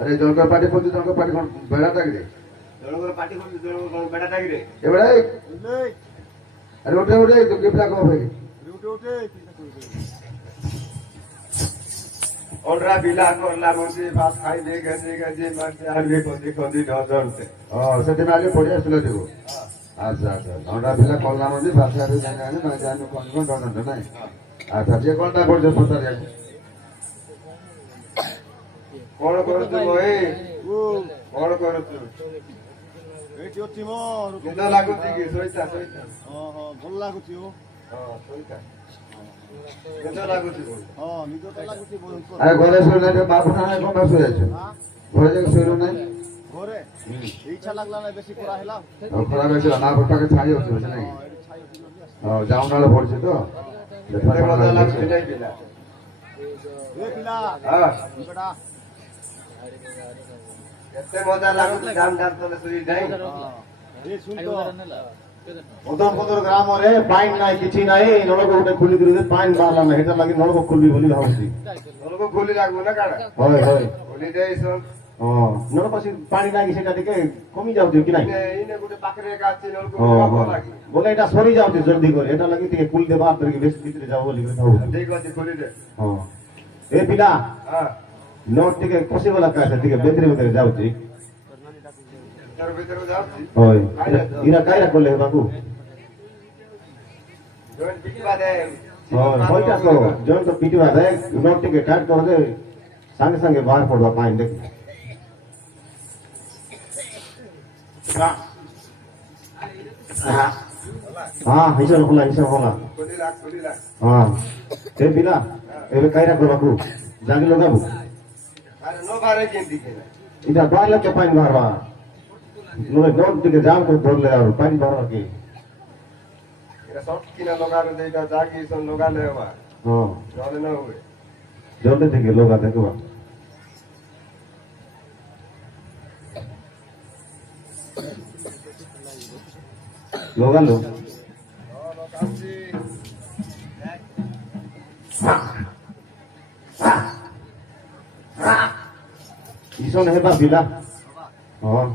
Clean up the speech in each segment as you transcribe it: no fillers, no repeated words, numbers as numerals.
अरे जनकर पार्टी पहुंचे जनकर पार्टी कौन बेड़ा टाइगे जनकर पार्टी कौन बेड़ा टाइगे ए बेड़ा अरे उठे उठे तो गिफ्ट को भाई ओडरा बिला करला मुझे भात खाई दे गजे मत यार भी कोदी कोदी डजन से सेठी माले पड़ी आसलो देबो अच्छा अच्छा हमरा पिला कल्ला मध्ये भाषा रे जाने न जाने कोन डरन नै अच्छा जे कोनटा पड़छ पता रे कोन करतु ओए कोन करतु ଏଇଠି ଅଛି ମୋର କେତେ ଲାଗୁଛି କି ସୋଇତା ସୋଇତା ଭଲ ଲାଗୁଛି ସୋଇତା କେତେ ଲାଗୁଛି ନିଦ ତ ଲାଗୁଛି ଭୟଙ୍କର अरे घरे सोना के बाप ना कोन बसो जाछ घरे जे सोरो नै ଘରେ ଇଚ୍ଛା ଲାଗଲା ନା ବେଶୀ ଖରା ହେଲା ଖରା ବେଶୀ ନା ପଟା के छाई होछ नै ଏଇଠି ଛାଇ ଅଛି जाउन वाला पड़छ तो କେତେ ମଜା ଲାଗୁଛି ନାଇଁ ପିଲା ଏ ପିଲା ହଁ ଏଟା କେତେ ମଜା ଲାଗୁଛି ଦାମ ଦାମ ତଲେ ଶୋଇ ଯାଇ ଏ ଶୁଣ ତ ପଦର ଗ୍ରାମରେ ପାଣି ନାହିଁ କିଛି ନାହିଁ ନଳକ ଗୋଟେ ଖୋଲିକିରି ପାଣି ବାହାରିଲା ନା ସେଟା ଲାଗି ନଳକ ଖୋଲିବି ବୋଲି ଭାବୁଛି ତମକୁ ଖୋଲି ଲାଗୁ ନା କାଣା ହଏ ହଏ ଖୋଲି ଦେଇ ଶୁଣ ନଳକ ପାଣି ନାହିଁ ସେଟା ଟିକେ କମି ଯାଉଛି କି ନାହିଁ ଏଇନେ ଗୋଟେ ପାଖରେ ଏକ ଅଛି ନଳକୁ ଲାଗି ବୋଲେ ଏଟା ସରି ଯାଉଛି ଜଲ୍ଦି କରି ଏଟା ଲାଗି ଟିକେ ଖୋଲି ଦେବା ଧରିକି ବେଶୀ ଭିତରେ ଯାଉ ବୋଲି ଭାବୁଛି ଠିକ ଅଛି ଖୋଲି ଦେ ହଁ ଏ ପିଲା ହଁ ନୋଟ ଟିକେ ଖସିଗଲା କାছে ଟିକେ ବେଦରେ ବେଦରେ ଯାଉଛି ଭିତର ଭିତରକୁ ଯାଉଛି ହଏ ଇରା କାଇରା କଲେ ହେବାକୁ ଜଏଣ୍ଟ ପିଟିବା ଦେ ହଏ ହଇଟା ତ ଜଣ ତ ପିଟିବା ଦେ ନୋଟ ଟିକେ ଟାଇଟ୍ କରିଦେ ସାଙ୍ଗେ ସାଙ୍ଗେ ବାହାର ପଡବା ପାଣି ଦେଖ ହଁ ହିସାବ ହେଲା ଖୋଲିଲା ହଁ ଏ ପିଲା ଏବେ କାଇରା କରିବାକୁ ଜାଗି ଲଗାବୁ ଆରେ ନ ବାରେ କେମିତି କେନା এটা বাড়লে তো পানি বাড়বা নয় নোট দিকে জাম করে ধরলে আর পানি বাড়বা কি এটা সব কিনা লগারে দেইটা জাগি সব লগালে হবা হ্যাঁ জলে না হবে জলদি থেকে লগা দেখবা লগালো লগাচ্ছি ইসন হেবা বিলা হ্যাঁ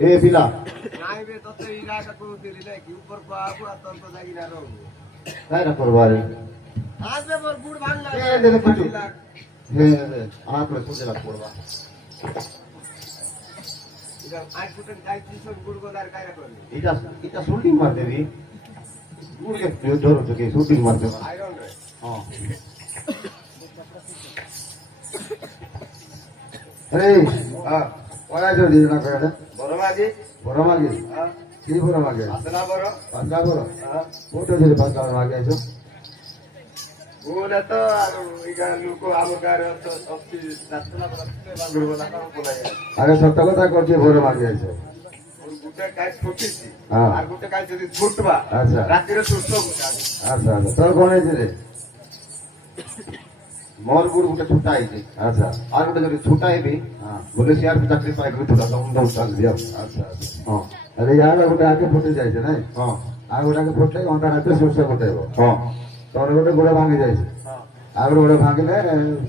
এ বিলা নাই বে ততে ইরাকা কো দিলি না কি উপর পা পুরা তন্ত জাগি না রো কাইরা করবারে আজ বে মোর গুড় ভাঙলা এ দে দে কিছু হে আপরে সোজে লাগ পড়বা এটা আজ ফুটন গাই কিশোর গুড় গোদার কাইরা করলি এটা এটা শুটিং মার দেবি গুড়কে ধরো তো কি শুটিং মার দেবা আয়রন রে হ্যাঁ अरे हां ওরা যে দিনা করে বড় মাগি বড় মাগে হ্যাঁ কি বড় মাগে আসনা বড় পাঁচটা বড় হ্যাঁ কোটো যে পাঁচটা মাগে আছো ওলা তো আর ইগা লোক আম গারে তো সবটি রাতনা বড়তে বাগুর বলা কাম কোলাই আরে সত্য কথা করছে বড় মাগে আছো গুটে কাজ ফুটিছি হ্যাঁ। আর গুটে কাজ যদি ফুটবা আচ্ছা। রাত্রিরে সুস্থ আচ্ছা আচ্ছা তোর কোন হয়েছে রে মোর গুড় গুটে ছুটা আইছে আচ্ছা আর গুটে যদি ছুটা আইবি হ্যাঁ বলে সে আর চাকরি পাই গুড় ছুটা তখন দৌড় চাল দিও আচ্ছা আচ্ছা হ্যাঁ আরে ইয়ার গোটে আগে ফুটে যাইছে না হ্যাঁ আর গোটাকে ফুটলে ঘন্টা রাতে সুস্থ ফুটাইব হ্যাঁ তোর গোটে গোড়ে ভাঙি যাইছে হ্যাঁ আর গোড়ে ভাঙিলে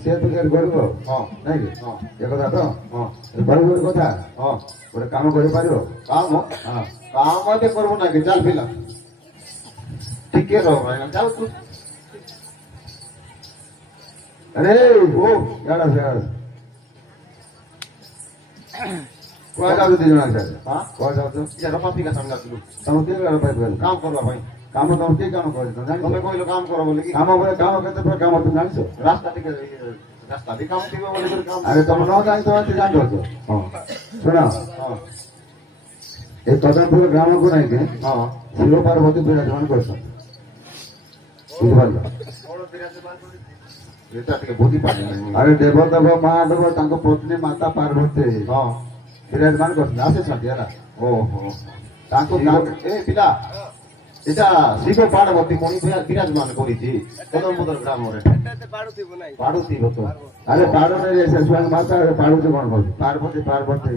সে তো কেন করব হ্যাঁ নাই কি হ্যাঁ এ কথা তো হ্যাঁ বড় বড় কথা হ্যাঁ গোটে কাম করে পারিব কাম হ্যাঁ কাম হইতে করবো নাকি চাল পিলা ঠিকই রহ ভাই যাও তুই अरे ओ यार यार कोई जाऊ दे जना सर হ্যাঁ कोई जाऊ तो এটা রপা পিকা সামনে আসলো तुम के कर पाइ बोल কাম করবা ভাই काम तुम के काम कर तो जान তুমি কইলো কাম করো বলে কি काम बोले काम करते पर काम तुम जान सो রাস্তা থেকে রাস্তা দিয়ে কাম দিবে বলে করে কাম अरे तुम न जान तो जान दो तो हां सुना হ্যাঁ এই তদনপুর গ্রাম को नहीं के হ্যাঁ শিব পার্বতী বিরাজমান করছ বুঝবাল বড় বিরাজে মান করে এটা থেকে বুঝি পারি না अरे देवदेव महादेव तांको पत्नी माता पार्वती হ্যাঁ विराजमान करছ आसे छाती यार ওহো तांको এ পিলা এটা শিব পার্বতী মণি বিরাজমান করেছি কদমপুর গ্রামরে এটাতে বাড়ু দিব নাই পার্বতী হতো अरे पाड़ो नहीं जैसे स्वयं माता पार्वती कौन बोल पार्वती पार्वती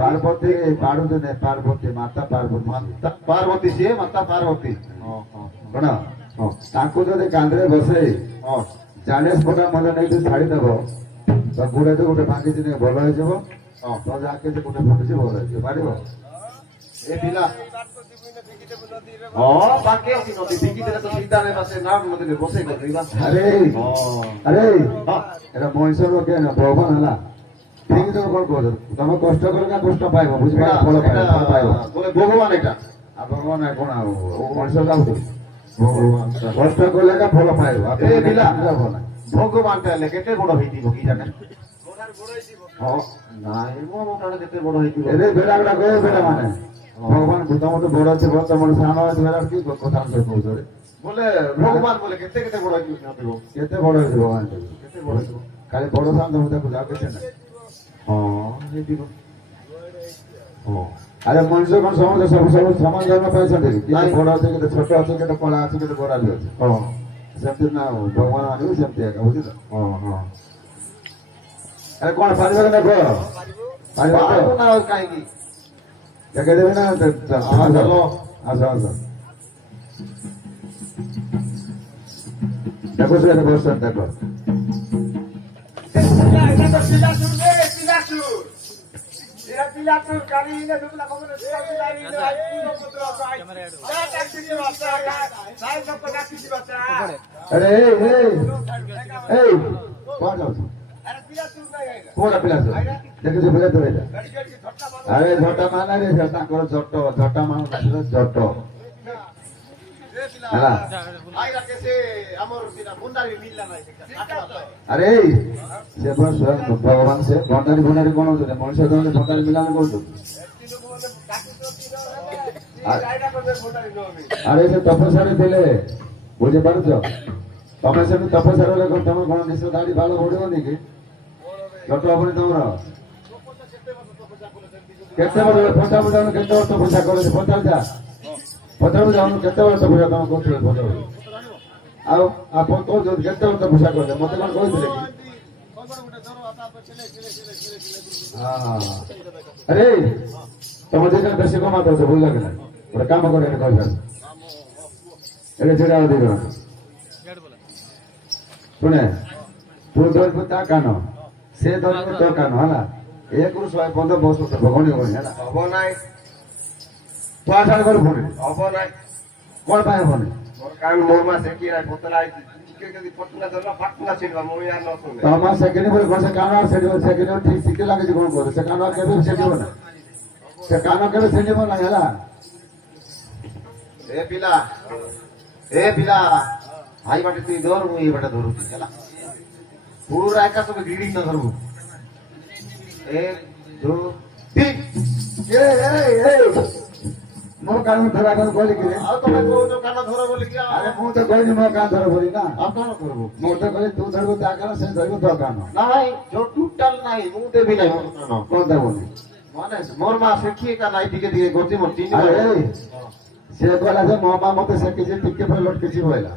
पार्वती पार्वती नहीं पार्वती माता पार्वती পার্বতী সে মাতা পার্বতী कौन ताको जो कांदरे बसे হ্যাঁ चालीस फुटा मतलब नहीं तो छाड़ी देव ତ ଗୁଡ଼ାଠୁ ଗୋଟେ ଭାଙ୍ଗିଛି ଟିକେ ଭଲ ହେଇଯିବ ତ ଯାକେ ଯେ ଗୋଟେ ଫୁଟିଛି ଭଲ ହେଇଯିବ ପାରିବ ଏ ପିଲା ହଁ ବାକି ଅଛି ନଦୀ ବିକି ଦେଲେ ତ ସିଧା ନେଇ ବାସେ ନା ନଦୀରେ ବସେଇ କରିଦେବା ଆରେ ଆରେ ଏଟା ମଣିଷର କେନ ଭଗବାନ ହେଲା ଠିକ ତମେ କଣ କହୁଛ ତମେ କଷ୍ଟ କଲେ ନା କଷ୍ଟ ପାଇବ ବୁଝିପାରିଲ ଫଳ ପାଇବ ବୋଲେ ଭଗବାନ ଏଟା ଆଉ ଭଗବାନ କଣ ଆଉ ମଣିଷ ଯାଉଛୁ କଷ୍ଟ କଲେ ନା ଫଳ ପାଇବ ଏ ପିଲା ଭଲ ଭଗବାନ ହେଲେ କେତେ ବଡ ହେଇଥିବ କି ଜାଣେ ହଁ ନାଇଁ ମୋ ମୋଟାରେ କେତେ ବଡ ହେଇଥିବ ଏବେ ବେড়ା ଗୁଡା ଗଏ ବେড়ା ମାନେ ଭଗବାନ ତମଠୁ ବଡ ଥିବ ତମର ସାନ ଅଛି ବେড়ା କି କଥା କହୁଛ ବୋଲେ ଭଗବାନ ବୋଲେ କେତେ କେତେ ବଡ ହେଇଥିବ କେତେ ବଡ ହେଇଥିବ ଭଗବାନ କେତେ ବଡ ହେଇଥିବ ଖାଲି ବଡ ସାନ ତମେ ତାକୁ ଯାଉ କେତେ ନାହିଁ ହଁ ହେଇଥିବ ହଁ ଆରେ ମଣିଷ କଣ ସମସ୍ତେ ସବୁ ସବୁ ସମାନ ଜନ୍ମ ପାଇଛନ୍ତି କେତେ ବଡ ଅଛି କେତେ ଛୋଟ ଅଛି କେତେ କଳା ଅଛି କେତେ ଗୋରା ବି ଅଛି ହଁ ସେମିତି ନା ଭଗବାନ ମାନିବୁ ସେମିତି ଏକା ବୁଝିଲ ହଁ ହଁ ଆରେ କଣ ପାରିବ କି ନା କୁହ ପାରିବ ବାହାରକୁ ନା ଆଉ କାହିଁକି ଦେଖେଇ ଦେବି ନା ଚାଲ। ଆସ ଆସ ଦେଖୁଛୁ ଏଠି ବସଛନ୍ତି ଦେଖ ଆରେ ଏଇ କଣ ଯାଉଛୁ କୋଉଟା ପିଲା ତୁ ଦେଖିଛୁ ପିଲା ତୁ ଏଇଟା ଆରେ ଝଟା ମାନେ ରେ ତାଙ୍କର ଝଟା ମାନ ଜଟ ହେଲା ଆରେ ସେ ଭଗବାନ ସେ ଭଣ୍ଡାରୀ ଭଣ୍ଡାରୀ କଣ ହଉଛନ୍ତି ମଣିଷ ଜଣେ ଭଣ୍ଡାରୀ ମିଲାନ କରୁଛନ୍ତି ଆରେ ସେ ତପସ୍ୟାରେ ଥିଲେ ବୁଝିପାରୁଛ ତମେ ସେଠି ତପସ୍ୟାରେ ତମର କଣ ନିଶ୍ଚୟ ଦାଢି ବାଳ ବଢିବନି କି ଜଟ ହବନି ତମର କେତେ ବଡ ଫଟା ବୁଝାଉନ କେତେ ବର୍ଷ ପୂଜା କରୁଛି ପଚାର ଯାଉନ କେତେ ବର୍ଷ ପୂଜା ତମେ କରୁଥିଲେ ପଚାର ଆଉ ଆପଣ କହୁଛନ୍ତି କେତେ ବର୍ଷ ପୂଜା କରୁଛେ ମତେ କଣ କହିଥିଲେ କି ଆରେ ତମେ ଦିନ ବେଶୀ କମା ଦଉଛ ବୁଝିଲ କି ନା ଗୋଟେ କାମ করে ଏଠି କହିଥାନ୍ତି ଏଠି ଛିଡ଼ା ହଉ ଦିନ ଶୁଣେ ତୁ ଧରିବୁ ତା କାନ ସେ ଧରିବୁ ତୋ କାନ ହେଲା 1 ରୁ 115 ବର୍ଷ ଗଣି ଗଣି ହେଲା ହବ ନାଇଁ ତୁ ଆଶାଳ କରୁ ପୁଣି ହବ ନାଇଁ କଣ ପାଇଁ ହବନି ମୋର କାମ ମୋର ମା ସେକି ରାଇ ପତଲା ଟିକେ ଯଦି ପତଲା ଧରଲା ପାଟନା ଛିଡବା ମୁଁ ୟା ନ ଶୁଣେ ତମା ସେକେଣ୍ଡ ପରେ କଣ ସେ କାନ ସେଠିବ ସେକେଣ୍ଡ ଠିକ ଶିଖି ଲାଗୁଛି କଣ କହୁଛ ସେ କାନ କେବେ ସେଠିବ ନା ସେ କାନ କେବେ ସେଠିବ ନା ହେଲା ଏ ପିଲା ଭାଇ ବାଟେ ତୁଇ ଧର ମୁଁ ଏଇ ବାଟେ ଧରୁଛି ହେଲା ପୁରା ଏକା ସବୁ ଗିଡି ନ ଧରବୁ 1 2 3 ମୋ କାନ ଧରା କାନ କହିଲି କି ଆଉ ତମେ କହୁଛ କାନ ଧର ବୋଲିକି ଆରେ ମୁଁ ତ କହିଲି ମୋ କାନ ଧର ବୋଲି ନା ଆଉ କଣ କରିବୁ ମୁଁ ତ କହିଲି ତୁ ଧରିବୁ ତା କାନ ସେ ଧରିବୁ ତୋ କାନ ନାଇଁ ଯୋଉ ଟୋଟାଲ ନାହିଁ ମୁଁ ଦେବି ନାହିଁ ମୋର କାନ କଣ ଦେବୁନି ମାନେ ମୋର ମା ସେଠି ଏକା ନାହିଁ ଟିକେ ଟିକେ ଗତି ମୋର ଚିନି ଆରେ ସେ କହିଲା ଯେ ମୋ ମା ମତେ ଶିଖିଛି ଟିକେ ପରେ ଲଟକିଛି କହିଲା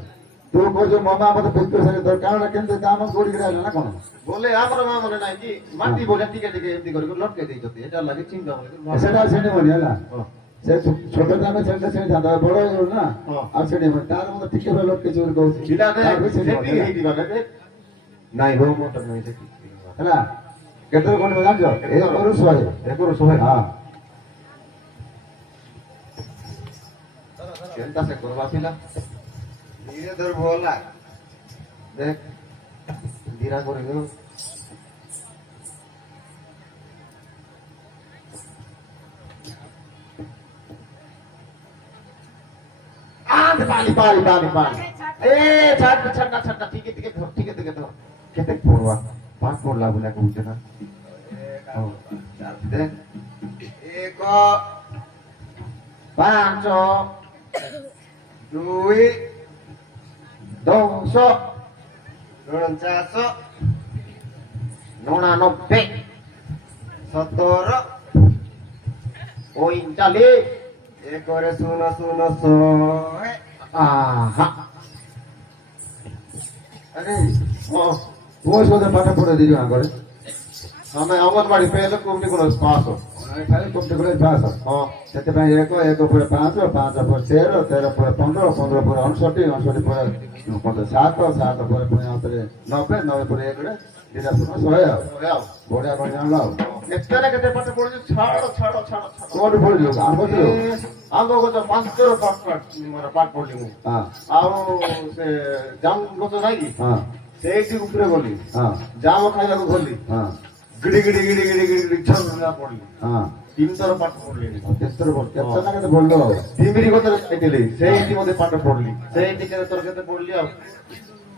ତୁ କହୁଛୁ ମୋ ମା ମତେ ପିତୁ ସେ ତୋ କାନ କେମିତି କାମ କୋଉଠି ରହିଲା ନା କଣ ବୋଲେ ଆମର ମା ମନେ ନାହିଁ କି ମାଟି ବୋଲେ ଟିକେ ଟିକେ ଏମିତି କରିକି ଲଟକେଇ ଦେଇଛନ୍ତି ଏଟା ଲାଗି ଚିନ୍ତା ସେଟା ସେଣିବନି ହେଲା ସେ ଛୋଟ ଦାମେ ସେଟା ସେଣିଥାନ୍ତା ବଡ ହେଇଗଲୁ ନା ହଁ। ଆଉ ସେଣିବନି ତାର ମତେ ଟିକେ ପରେ ଲଟକିଛି ବୋଲି କହୁଛି ସେତିକି ହେଇଯିବା ନାଇଁ ହୋ ମୋଟା ନାହିଁ ସେଠି ହେଲା କେତେ କଣ ଜାଣିଛ 1 ରୁ 100 ହଁ କେନ୍ତା ସେ କରବା ପିଲା ଧୀରେ ଧର ଭଲା দেখ ধীরা করে দেব পানি পানি পানি পানি এ ছাড় ছাড় ছাড় ঠিক আছে ঠিক আছে ধর কেতে পড়বা পাঁচ পড়লা বলে বুঝতে না দেখ 1 ପାଞ୍ଚ 2 ଦଶ 49 ଣଣାନବେ 17 ପଇଁଚାଳିଶ 1 ରେ 0 0 100 ଆହା ଆରେ ପୁଅ ସହିତ ପାଠ ପଢେଇ ଦେଇଛୁ ନା ଘରେ ଆମେ ଅଙ୍ଗନବାଡି ପେଲେ କୋଉଠି କଣ ପାସ ଖାଲି କମ୍ପ୍ୟୁଟର କଲେଜ ପାସ ହଁ ସେଥିପାଇଁ 1 ପରେ 5 5 ପରେ 13 13 ପରେ 15 15 ପରେ 69 69 ପରେ 7 7 ପରେ ପୁଣି ଆଉଥରେ 90 90 ପରେ 1 ରେ যেটা শুনো শহে ଆଉ ଆଉ ବଢିଆ କରି ଜାଣିଲ ଆଉ କେତେ ନା କେତେ ପାଠ ପଢୁଛି ଛାଡ଼ ଛାଡ଼ ଛାଡ଼ ଛାଡ଼ କୋଉଠି ପଢିଲୁ ଆମ କତିରୁ ଆମ୍ବ ଗଛ 5 ପାଠ ପଢିଲି ମୁଁ ହଁ ଆଉ ସେ ଜାମ ଗଛ ନାଇଁ କି ହଁ ସେଇଠି ଉପରେ ଗଲି ହଁ ଜାମ ଖାଇବାକୁ ଗଲି ହଁ ଗିଡି ଗିଡି ଗିଡି ଗିଡି ଗିଡି ଛଅ ପଡିଲି ହଁ 3 ପାଠ ପଢିଲି କେତେ କେତେ ନା କେତେ ପଢିଲ ଆଉ ତିମିରି ଗଛରେ ଖାଇଥିଲି ସେଇଠି ମଧ୍ୟ ପାଠ ପଢିଲି ସେଇଠି କେତେ ପଢିଲି ଆଉ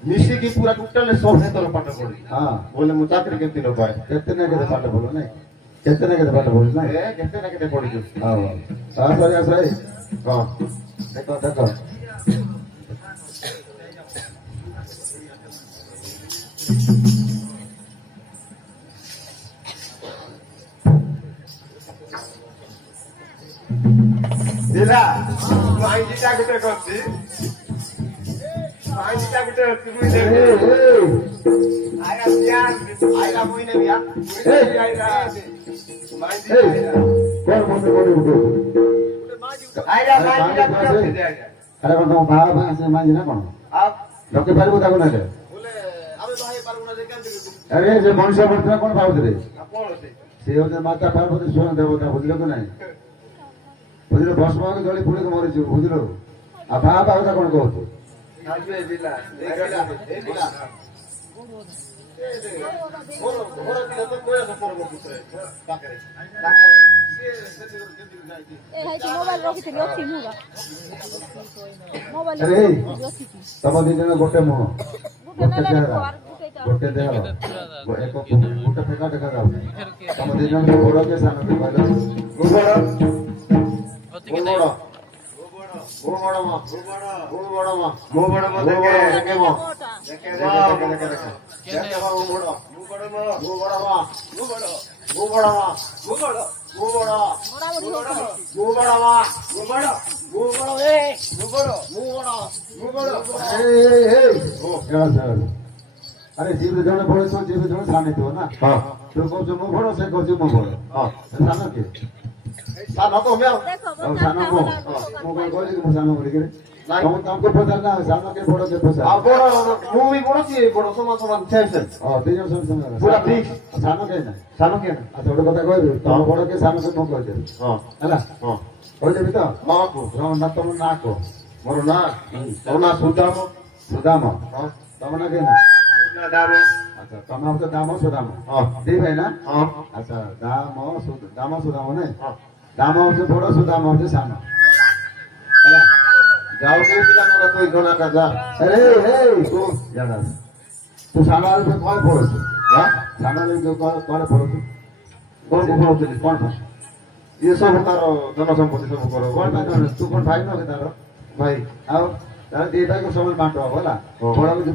ମିଶିକି ପୁରା ଟୋଟାଲ 100 ପାଠ ପଢିଲି ହଁ ବୋଲେ ମୁଁ ଚାକିରି କେମିତି ନ ପାଏ କେତେ ନା କେତେ ପାଠ ପଢିଲ ନାଇଁ କେତେ ନା କେତେ ପାଠ ପଢିଲ ନାଇଁ କେତେ ନା କେତେ ପଢିଛୁ ହଉ ସରି ସରି ହଁ ଦେଖ ଦେଖ ଦିଲା ମାଇଜିଟା ଗୋଟେ କରିଛି ମାଇଜିଟା ଗୋଟେ ଅଛି ମୁଇଁ ଦେବି ଆଇଲା ଧ୍ୟାନ ଆଇଲା ମୁଇଁ ନେବି ଆ ଆଇଲା ମାଇଜି କଣ ମତେ କରିବୁ ଆଇଲା ମାଇଜିଟା ଗୋଟେ ଅଛି ଯେ ଆଇଲା ଆରେ କଣ ତମ ବାହା ପାଇଁ ଆସେ ମାଝି ନା କଣ ଆଉ ରଖି ପାରିବୁ ତାକୁ ନେଲେ ବୋଲେ ଆମେ ବାହାଇ ପାରୁବୁ ନା ଯେ କେମିତି ଆରେ ସେ ମଣିଷ ବର୍ତ୍ତମାନ କଣ ଭାବୁଥିଲେ କଣ ଅଛି ସେ ହଉଛି ମାତା ପାର୍ବତୀ ସ୍ୱୟଂ ଦେବତା ବୁଝିଲ କି ନାହିଁ ବୁଝିଲ ଭସ୍ମକୁ ଜଳି ପୁଣିକି ମରିଛୁ ବୁଝିଲୁ ଆଉ ବାହା କଥା କଣ କହୁଛୁ ନାଚେ ଦିଲା ଏ ପିଲା ଘର ଦିନ ତ କୋୟା ପର୍ବ ପୁତ୍ରେ ପାଖରେ ଏ ହାଇଟି ମୋବାଇଲ ରଖିଥିଲି ଅଛି ମୁଁ ମୋବାଇଲ ଆରେ ଅଛି ତମ ଦି ଜଣ ଗୋଟେ ମୁହଁ ଗୋଟେ ନେଲେ ଚେହେରା ଗୋଟେ ଦେହ ଏକ ଗୋଟେ ଫେକା ଦେଖା ଯାଉଛି ତମ ଦି ଜଣ ବଡ କେ ସାନ କେ କହିଲ ଗୋବର ଟିକେ ଗୋବର ଗୋବର ମା ଗୋବର ମା ମୁଁ ବଡ ମତେ ଗୋବର ଦେଖେ ମା ମୋଟା ଦେଖେ ମା ଗୋବର ଗୋବର ମା ଗୋବର ମା ଗୋବର ମୋଡ଼ା বড়ি হচ্ছে গোবড় মা গোবড় গোবড় এ গোবড় গোবড় গোবড় আরে জীবে জনে বড় তো জীবে জনে সামনে তো না হ্যাঁ তো কইছো মো বড় সে কইছো মো বড় হ্যাঁ সামনে কে সানো তো মেও দেখো ଆଉ ସାନ ବୋ ମୁଁ କଣ କହିଲି କି ମୁଁ ସାନ ବୋଲିକିରି ତମକୁ ତମକୁ ପଚାରିଲା ସାନ କେ ବଡ କେ ପଚାର ଆଉ ବଡ ମୁଁ ବି ବଡ ଛି ବଡ ସମାନ ସମାନ ସେମ ଦି ଜଣ ସମାନ ପୁରା fix। ସାନ କେ ନାହିଁ ସାନ କେ ଆଚ୍ଛା ଗୋଟେ କଥା କହିବି ତମ ବଡ କେ ସାନ କେ ମୁଁ କହିଦେବି ହଁ ହେଲା ହଁ କହିଦେବି ତ ମାକୁ ନା ତମ ନା କହ ମୋର ନା ମୋର ନା ସୁଦାମ ସୁଦାମ ହଁ ତମ ନା କେ ନା না দাম আচ্ছা তমে হচ্ছে দাম সুদাম ହଁ ଦି ଭାଇ ନା ହଁ আচ্ছা দাম সুদাম ନାଇଁ ହଁ দাম হচ্ছে বড় সুদাম হচ্ছে সান ହେଲା যাও কেউ পিলা মোরা তুই ঘনা কাজা আরে তু জানা তু সান আলু কল পড়ছো হ্যাঁ সান আলু কল পড়ছো কোন কোন হচ্ছে কোন ইয়ে সব তার জনসম্পত্তি সব করো কোন তু কোন ভাই না তার ভাই ଆଉ ତାର ଦି ଭାଇକୁ ସମାନ ବାଣ୍ଟ ହବ ହେଲା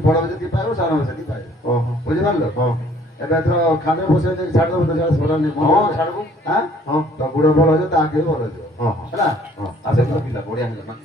ବଡ ଯେତିକି ପାଇବ ସାନ ସେତିକି ପାଇବ ଓହୋ ବୁଝିପାରିଲ ହଁ ଏବେ ଏଥର ଖାଦ୍ୟ ବସେଇ ଦେଇକି ଛାଡ଼ିଦେବ ତ ଯାହା ସୋଡ଼ା ନେଇ ହଁ ଛାଡବୁ ହଁ ହଁ ତ ଗୁଡ଼ ଭଲ ହେଇଯିବ ତା ଆଗେ ଭଲ ହେଇଯିବ ହଁ ହେଲା ହଁ ଆଚ୍ଛା ପିଲା ବଢିଆ ହେଲା ନା